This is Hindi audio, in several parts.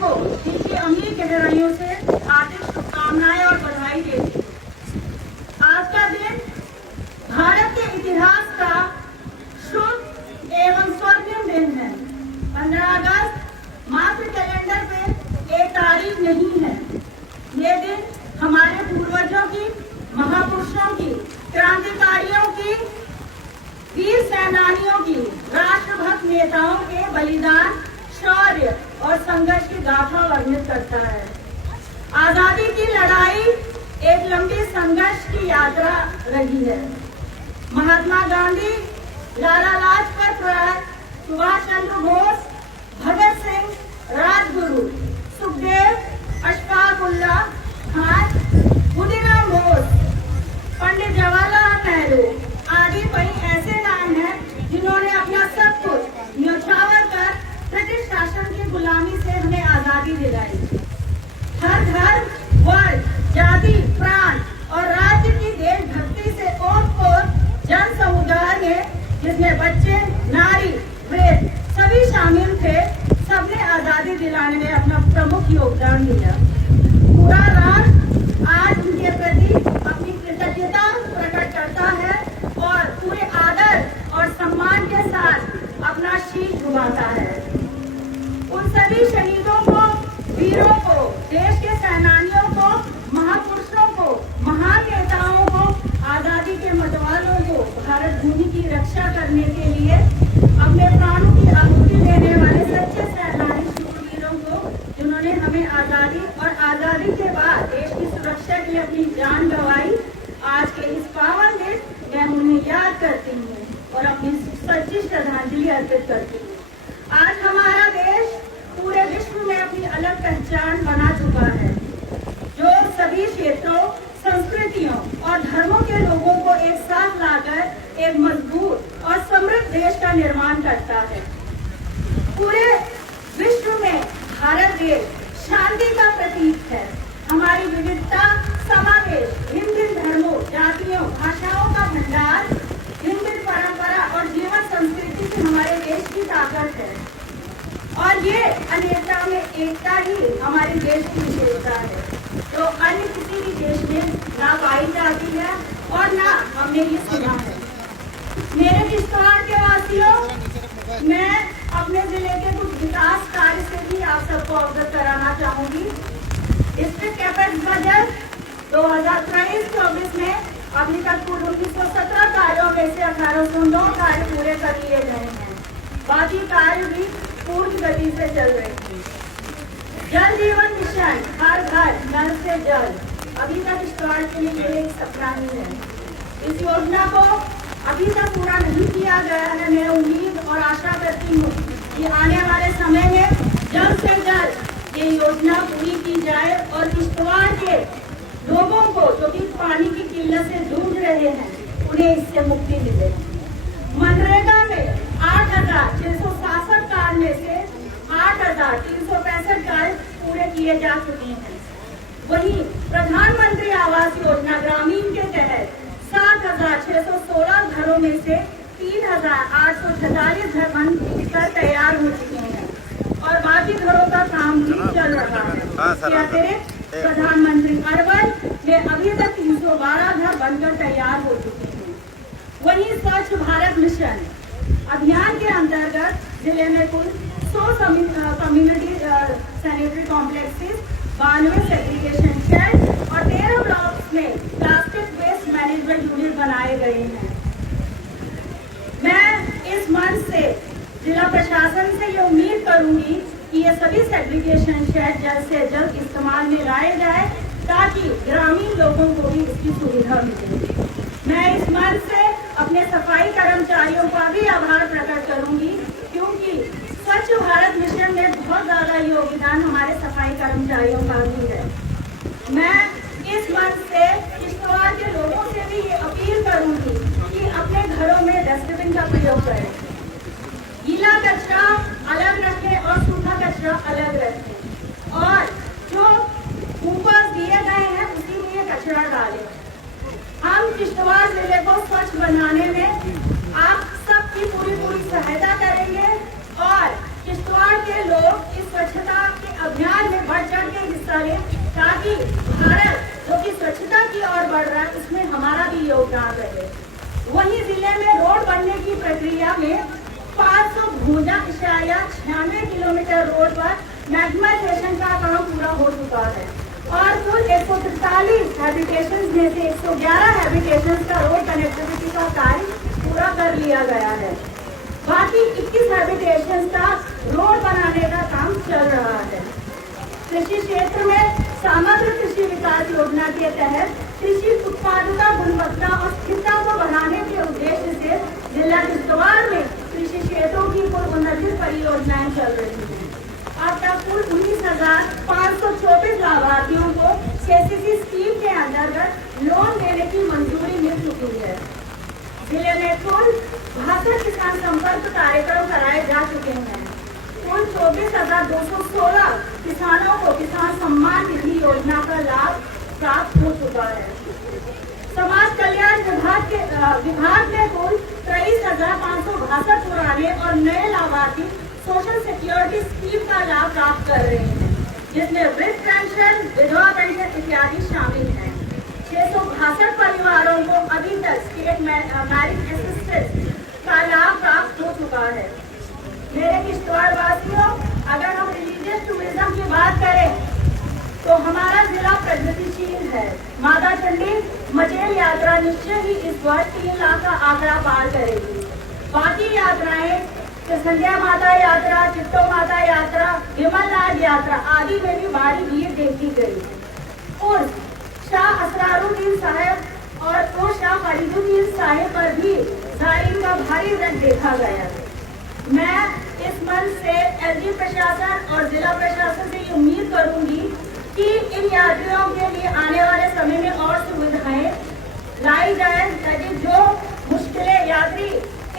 को इनकी अमीर गहराइयों से हार्दिक शुभकामनाएं और बधाई देती हूँ। आज का दिन भारत के इतिहास का शुभ एवं स्वर्णिम दिन है। 15 अगस्त मात्र कैलेंडर पे एक तारीख नहीं है। ये दिन हमारे पूर्वजों की, महापुरुषों की, क्रांतिकारियों की, वीर सेनानियों की, राष्ट्रभक्त नेताओं के बलिदान, शौर्य और संघर्ष की गाथा वर्णित करता है। आजादी की लड़ाई एक लंबी संघर्ष की यात्रा रही है। महात्मा गांधी, लाला लाजपत राय, सुभाष चंद्र बोस, भगत सिंह, राजगुरु, सुखदेव, अशफाक उल्लाह खान, खुदीराम बोस, पंडित जवाहरलाल नेहरू आदि कई ऐसे नाम हैं जिन्होंने अपना सब कुछ न्यौछावर कर ब्रिटिश शासन की गुलामी से हमें आजादी दिलाई। हर धर्म, वर्ग, जाति, प्रांत और राज्य की देशभक्ति से ओत-पोत जन समुदाय में, जिसमें बच्चे, नारी, वृद्ध सभी शामिल थे, सबने आजादी दिलाने में अपना प्रमुख योगदान दिया। पूरा राष्ट्र आज उनके प्रति अपनी कृतज्ञता प्रकट करता है और पूरे आदर और सम्मान के साथ अपना शीश झुकाता है। उन सभी शहीदों को, वीरों को, देश के सेनानियों को, महापुरुषों को, महान नेताओं को, आजादी के मतवालों को, भारत भूमि की रक्षा करने के लिए अपने प्राणों की आहुति देने वाले सच्चे सेनानी शूरवीरों को, जिन्होंने हमें आजादी और आजादी के बाद देश की सुरक्षा के लिए अपनी जान गंवाई, आज के इस पावन दिन मैं उन्हें याद करती हूँ और अपनी सच्ची श्रद्धांजलि अर्पित करती हूँ। आज हमारा देश पूरे विश्व में अपनी अलग पहचान बना चुका है, जो सभी क्षेत्रों, संस्कृतियों और धर्मों के लोगों को एक साथ लाकर एक मजबूत और समृद्ध देश का निर्माण करता है। पूरे विश्व में भारत देश शांति का प्रतीक है। हमारी विविधता, समावेश, भिन्न धर्मों, जातियों, भाषाओं का भंडार, भिन्न परंपरा और जीवन संस्कृति से हमारे देश की ताकत है और ये अनेकता में एकता ही हमारे देश की विशेषता है, जो अन्य किसी भी देश में ना पाई जाती है और ना हमने ये सुना है। मेरे किश्तवाड़ के वासियों, मैं अपने जिले के कुछ विकास कार्य से भी आप सबको अवगत कराना चाहूंगी। डिस्ट्रिक्ट कैपेक्स बजट 2023-24 में अभी तक कुल 1917 कार्यों में से 1809 कार्य पूरे कर लिए गए हैं। बाकी कार्य भी पूर्ण गति से चल रहे हैं। जल जीवन मिशन, हर घर नल से जल, अभी तक किश्तवाड़ के लिए एक सपना ही है। इस योजना को अभी तक पूरा नहीं किया गया है। मैं उम्मीद और आशा करती हूँ कि आने वाले समय में जल्द से जल्द ये योजना पूरी की जाए और किश्तवाड़ के लोगों को, जो कि पानी की किल्लत से जूझ रहे हैं, उन्हें इससे मुक्ति मिले। मनरेगा में 8,667 कार्य में से 8,365 कार्य पूरे किए जा चुके हैं। वहीं प्रधानमंत्री आवास योजना ग्रामीण के तहत 7,616 घरों में से 3,846 घर बनकर तैयार हो चुके हैं और बाकी घरों का काम भी चल रहा है। इसके अतिरिक्त प्रधानमंत्री अर्बन में अभी तक 312 घर बनकर तैयार हो चुके हैं। वहीं स्वच्छ भारत मिशन अभियान के अंतर्गत जिले में कुल 100 community sanitary complexes, 92 segregation shed और 13 ब्लॉक्स में प्लास्टिक वेस्ट मैनेजमेंट यूनिट बनाए गए हैं। मैं इस मंच से जिला प्रशासन से ये उम्मीद करूंगी कि ये सभी सेग्रीगेशन शेड जल्द से जल्द इस्तेमाल में लाए जाए, ताकि ग्रामीण लोगों को भी इसकी सुविधा मिले। मैं इस मंच से अपने सफाई कर्मचारियों का भी आभार प्रकट करूंगी, क्योंकि स्वच्छ भारत मिशन में बहुत ज्यादा योगदान हमारे सफाई कर्मचारियों का भी है। मैं इस मंच से किश्तवाड़ के लोगों से भी ये अपील करूंगी कि अपने घरों में डस्टबिन का प्रयोग करें, गीला कचरा अलग रखें और सूखा कचरा अलग रखें और जो ऊपर दिए गए हैं उसी में कचरा डालें। हम किश्तवाड़ जिले को स्वच्छ बनाने में आप सबकी पूरी सहायता करेंगे और किश्तवाड़ के लोग इस स्वच्छता के अभियान हिस्सा लें, ताकि भारत जो कि स्वच्छता की ओर बढ़ रहा है इसमें हमारा भी योगदान रहे। वहीं जिले में रोड बनने की प्रक्रिया में 596 किलोमीटर रोड पर मैग्नेटाइजेशन का काम पूरा हो चुका है और कुल 143 हैबिटेशन में से 111 हैबिटेशन का रोड कनेक्टिविटी का कार्य पूरा कर लिया गया है। बाकी 21 हैबिटेशन का रोड बनाने का काम चल रहा है। कृषि क्षेत्र में समग्र कृषि विकास योजना के तहत कृषि उत्पादकता, गुणवत्ता और स्थिरता को बढ़ाने के उद्देश्य से जिला किश्तवाड़ में कृषि क्षेत्रों की कुल 29 परियोजनाएं चल रही हैं। अब तक कुल 19,524 लाभार्थियों को केसीसी स्कीम के अंतर्गत लोन देने की मंजूरी मिल चुकी है। जिले में कुल 62 किसान संपर्क कार्यक्रम कराए जा चुके हैं। कुल 24,216 किसानों को किसान सम्मान निधि योजना का लाभ प्राप्त हो चुका है। समाज कल्याण विभाग में कुल 23,562 पुराने और नए लाभार्थी सोशल सिक्योरिटी स्कीम का लाभ प्राप्त कर रहे हैं, जिसमें वृद्ध पेंशन, विधवा पेंशन इत्यादि शामिल हैं। 662 परिवारों को अभी तक स्टेट मैरिज असिस्टेंस का लाभ प्राप्त हो चुका है। मेरे किश्तवाड़ वासियों, अगर हम रिलीजियस टूरिज्म की बात करें तो हमारा जिला प्रगतिशील है। माता चंडी मचेल यात्रा निश्चय ही इस वर्ष 3 लाख का आंकड़ा पार करेगी। बाकी यात्राएं संध्या माता यात्रा, चित्तो माता यात्रा, विमलनाथ यात्रा आदि में भी भारी भीड़ देखी गई और शाह असरारुद्दीन साहब और शाह फरीदुद्दीन साहिब पर भी जायरीन का भारी रश देखा गया। मैं इस मंच से एसडी प्रशासन और जिला प्रशासन से ये उम्मीद करूंगी कि इन यात्रियों के लिए आने वाले समय में और सुविधाएं लाई जाए, ताकि जो मुश्किलें यात्री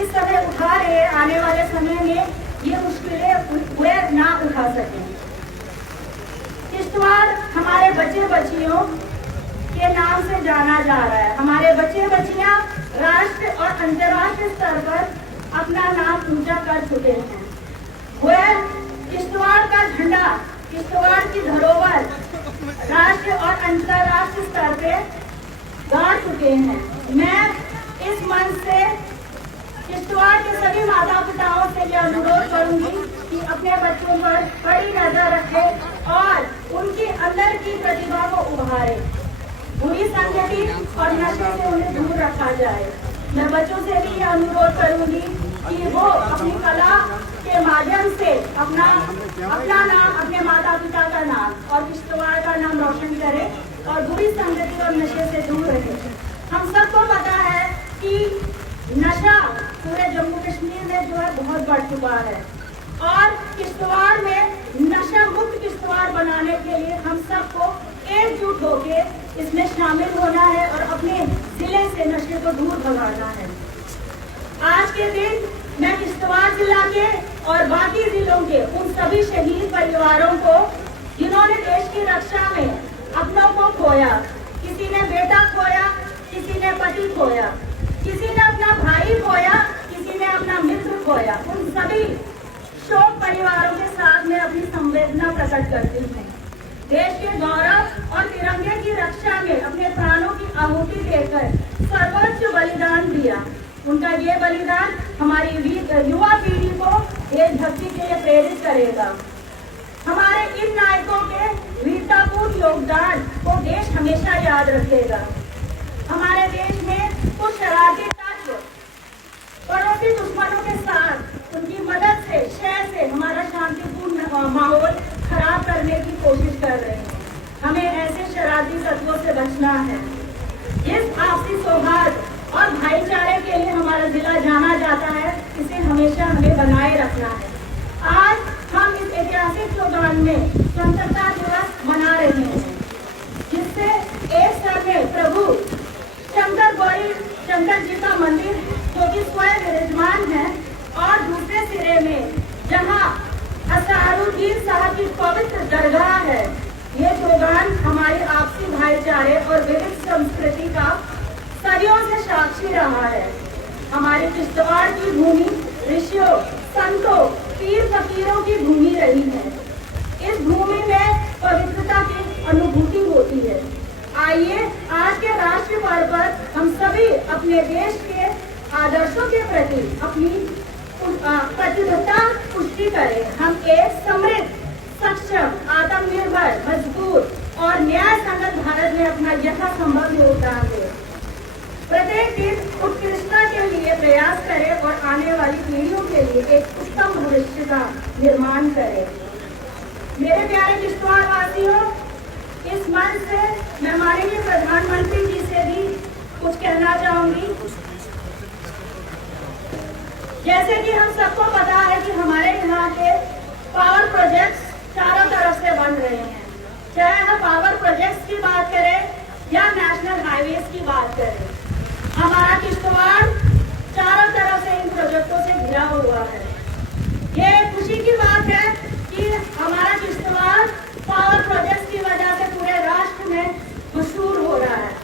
इस समय उठा रहे हैं आने वाले समय में ये मुश्किलें वे ना उठा सकें। किश्तवाड़ हमारे बच्चे बच्चियों के नाम से जाना जा रहा है। हमारे बच्चे बच्चियां राष्ट्र और अंतर्राष्ट्रीय स्तर पर अपना नाम ऊंचा कर चुके हैं। वे किश्तवाड़ का झंडा, किश्तवाड़ की धरोहर राष्ट्रीय और अंतर्राष्ट्रीय स्तर पे गाड़ चुके हैं। मैं इस मंच से किश्तवाड़ के सभी माता पिताओं से यह अनुरोध करूंगी कि अपने बच्चों पर कड़ी नजर रखें और उनके अंदर की प्रतिभा को उभारें। बुरी संगति और नशे से उन्हें दूर रखा जाए। मैं बच्चों से भी यह अनुरोध करूंगी कि वो अपनी कला के माध्यम से अपना नाम, अपने माता पिता का नाम और किश्तवाड़ का नाम रोशन करें और बुरी संगति और नशे से दूर रहे। हम सबको पता है कि नशा पूरे जम्मू कश्मीर में जो है बहुत बढ़ चुका है और किश्तवाड़ में नशा मुक्त किश्तवाड़ बनाने के लिए हम सबको एकजुट होकर इसमें शामिल होना है और अपने जिले से नशे को दूर भगाना है। आज के दिन मैं किश्तवाड़ जिला के और बाकी जिलों के उन सभी शहीद परिवारों को जिन्होंने देश की रक्षा में अपनों को खोया, किसी ने बेटा खोया, किसी ने पति खोया, किसी ने अपना भाई खोया, किसी ने अपना मित्र खोया, उन सभी शोक परिवारों के साथ में अपनी संवेदना प्रकट करती हूँ। देश के गौरव और तिरंगे की रक्षा में अपने प्राणों की आहुति देकर सर्वोच्च बलिदान दिया। उनका ये बलिदान हमारी युवा पीढ़ी को देशभक्ति के लिए प्रेरित करेगा। हमारे इन नायकों के वीरतापूर्ण योगदान को देश हमेशा याद रखेगा। हमारे देश में कुछ शरारती तत्व पड़ोसी दुश्मनों के साथ उनकी मदद से, शहर से हमारा शांतिपूर्ण माहौल खराब करने की कोशिश कर रहे हैं। हमें ऐसे शरारती तत्वों से बचना है। इस आपसी सौहार्द और भाईचारे के लिए हमारा जिला जाना जाता है, इसे हमेशा हमें बनाए रखना है। आज हम इस ऐतिहासिक योगदान में स्वतंत्रता दिवस मना रहे हैं, जिससे एक सर में प्रभु शंकर जी का मंदिर जो कि स्वयं विराजमान है और दूसरे सिरे में जहाँ असरारुद्दीन साहब की पवित्र दरगाह है। ये योगदान हमारी आपसी भाईचारे और विविध संस्कृति का सदियों से साक्षी रहा है। हमारी किश्तवाड़ की भूमि ऋषियों, संतों, पीर फकीरों की भूमि रही है। इस भूमि में पवित्रता की अपने देश के आदर्शों के प्रति अपनी प्रतिबद्धता पुष्टि करें। हम एक समृद्ध, सक्षम, आत्मनिर्भर, मजबूत और न्याय संगत भारत में अपना यथासंभव योगदान दें। प्रत्येक दिन उत्कृष्टता के लिए प्रयास करें और आने वाली पीढ़ियों के लिए एक उत्तम भविष्य का निर्माण करें। मेरे प्यारे किश्तवाड़ वासियों, इस मंच से मैं माननीय प्रधानमंत्री जी से भी कुछ कहना चाहूंगी। जैसे कि हम सबको पता है कि हमारे यहाँ के पावर प्रोजेक्ट्स चारों तरफ से बन रहे हैं, चाहे हम पावर प्रोजेक्ट्स की बात करें या नेशनल हाईवेज की बात करें। हमारा किश्तवाड़ चारों तरफ से इन प्रोजेक्टों से घिरा हुआ है। ये खुशी की बात है कि हमारा किश्तवाड़ पावर प्रोजेक्ट्स की वजह से पूरे राष्ट्र में मशहूर हो रहा है।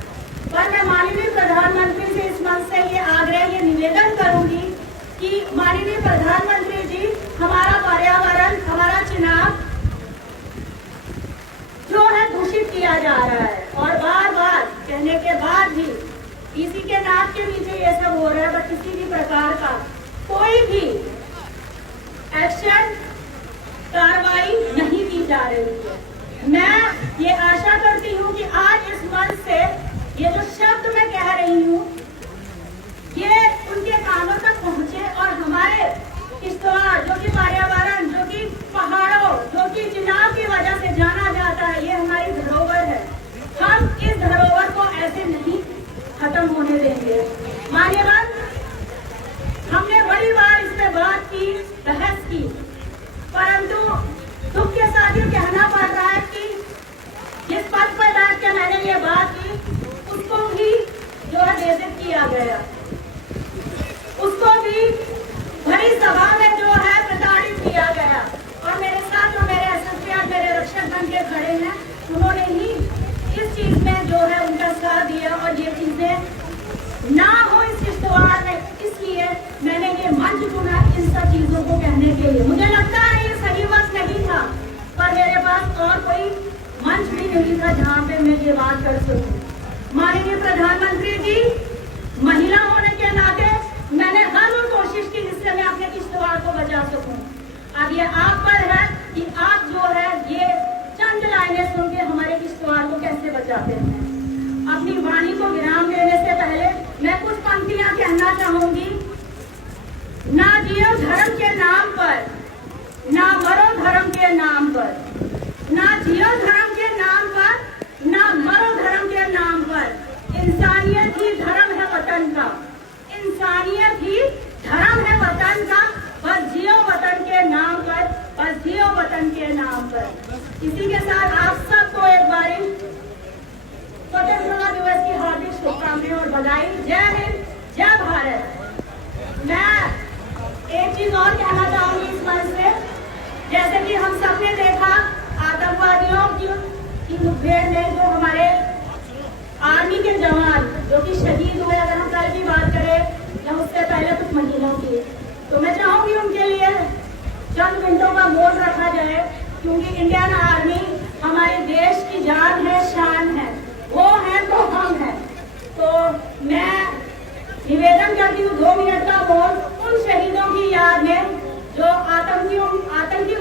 पर मैं माननीय प्रधानमंत्री से इस मंच से ये आग्रह, ये निवेदन करूंगी कि माननीय प्रधानमंत्री जी, हमारा पर्यावरण, हमारा चिनाब जो है दूषित किया जा रहा है और बार बार कहने के बाद भी इसी के नाक के नीचे ये सब हो रहा है, बट किसी भी प्रकार का कोई भी एक्शन, कार्रवाई नहीं की जा रही है। मैं ये आशा करती हूँ कि आज इस मंच से ये जो शब्द मैं कह रही हूँ ये उनके कानों तक पहुँचे और हमारे किश्तवाड़ जो कि पर्यावरण, जो कि पहाड़ों, जो कि चिनाब की वजह से जाना जाता है, ये हमारी धरोहर है। हम इस धरोहर को ऐसे नहीं खत्म होने देंगे। मान्यवर, हमने बड़ी बार इस पे बात की, बहस की, परंतु दुख के साथ ये कहना पड़ रहा है कि जिस पद पर बैठ के मैंने ये बात की उसको भी जो है बेइज्जत किया गया, उसको भी भरी सभा में जो है प्रताड़ित किया गया। और मेरे साथ जो मेरे एसएसपी मेरे रक्षक बन के खड़े हैं, उन्होंने ही इस चीज में जो है उनका साथ दिया और ये चीजें ना हो इस किश्तवाड़ में। इसलिए मैंने ये मंच चुना इन सब चीजों को कहने के लिए। मुझे लगता है ये सही वक्त नहीं था, पर मेरे पास और कोई मंच भी नहीं था जहाँ पे मैं ये बात कर सकूं। माननीय प्रधानमंत्री जी, महिला होने के नाते मैंने हर वो कोशिश की जिससे मैं अपने किश्तवाड़ को बचा सकूं। अब ये आप पर है कि आप जो है ये चंद लाइनें सुन के हमारे किश्तवाड़ को कैसे बचाते हैं। अपनी वाणी को विराम देने से पहले मैं कुछ पंक्तियां कहना चाहूंगी। ना जियो धर्म के नाम पर, ना मरो धर्म के नाम पर, ना जियो धर्म के नाम पर, ना मरो धर्म के नाम पर। इंसानियत ही धर्म है वतन का, इंसानियत ही धर्म है वतन का। बस जियो वतन के नाम पर, बस जियो वतन के नाम पर। इसी के साथ आप सबको एक बारी स्वतंत्रता दिवस की हार्दिक शुभकामनाएं और बधाई। जय हिंद, जय भारत। मैं एक चीज और कहना चाहूंगी इस मंच से। जैसे कि हम सबने देखा आतंकवादियों की मुठभेड़ में जो हमारे आर्मी के जवान जो कि शहीद हुए, अगर हम कल की बात करें या उससे पहले कुछ महीनों की, तो मैं चाहूंगी उनके लिए चंद मिनटों का मौन रखा जाए, क्योंकि इंडियन आर्मी हमारे देश की जान है, शान है। वो है तो हम हैं। तो मैं निवेदन करती हूँ 2 मिनट का मौन उन शहीदों की याद में जो आतंकी